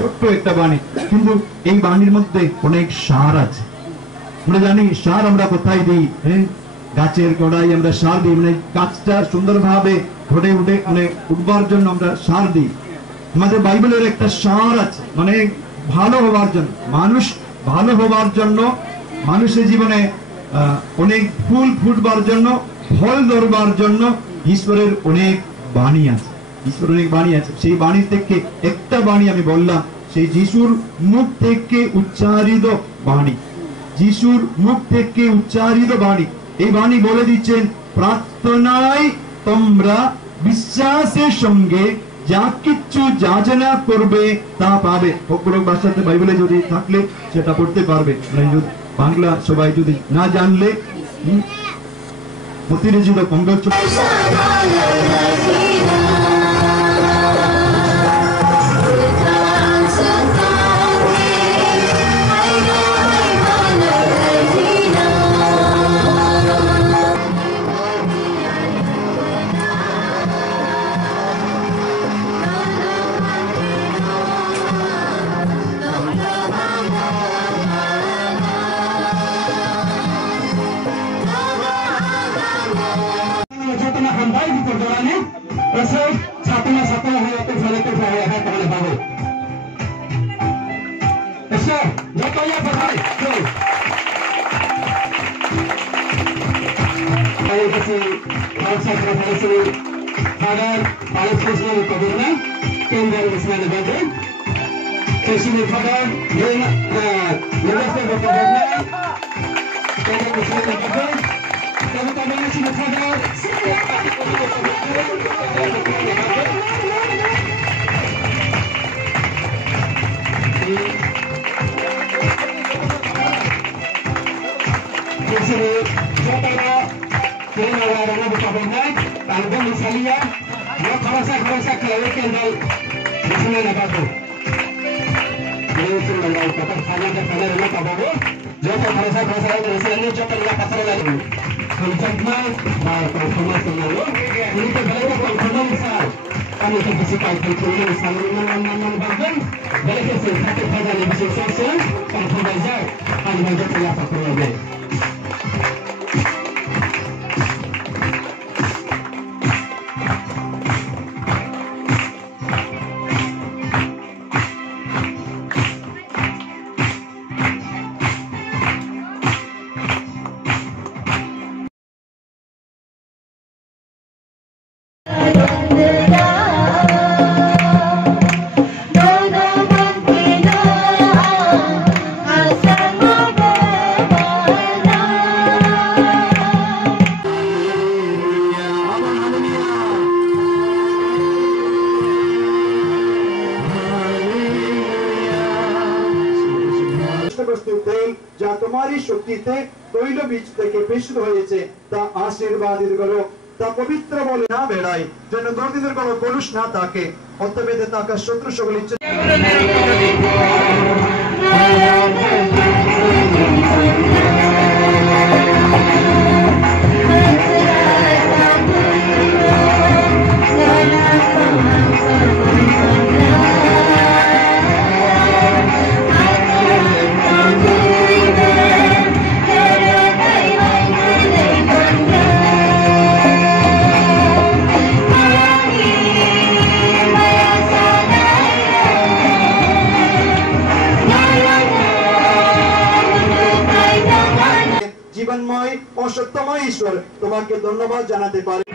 ছোট্ট একটা বাণী কিন্তু এই বাণীর মধ্যে অনেক সার আছে। আমরা জানি সার আমরা কোথায় দিই, গাছের গোড়ায় আমরা সার দিই, মানে গাছটা সুন্দরভাবে ঘটে উঠে মানে উঠবার জন্য আমরা সার দিই। আমাদের বাইবেলের একটা সার আছে, মানে ভালো হবার জন্য, মানুষ ভালো হবার জন্য, মানুষের জীবনে অনেক ফুল ফুটবার জন্য, ফল ধরবার জন্য ঈশ্বরের অনেক বাণী আছে। ঈশ্বরের অনেক বাণী আছে। সেই বাণী থেকে একটা বাণী আমি বললাম, সেই যিশুর মুখ থেকে উচ্চারিত বাণী, যিশুর মুখ থেকে উচ্চারিত বাণী। এই বাণী বলে দিচ্ছেন, প্রার্থনায় তোমরা বিশ্বাসের সঙ্গে যা কিছু যাচনা করবে তা পাবে। অপরক ভাষাতে বাইবেলে যদি থাকলে সেটা পড়তে পারবে, বাংলা সবাই যদি না জানলে প্রতিনিধিত কঙ্গল যা তোমারই শক্তিতে তৈল বীজ থেকে প্রস্তুত হয়েছে তা আশীর্বাদিত করো, তা পবিত্র বলে না বেড়ায়, যেন দর্দিদের কোনো কলুষ না থাকে, অত্যবেদে থাকা শত্রু সকল ইচ্ছে Hallelujah. জীবনময় ও সত্যময় ঈশ্বর তোমাকে ধন্যবাদ জানাতে পারি।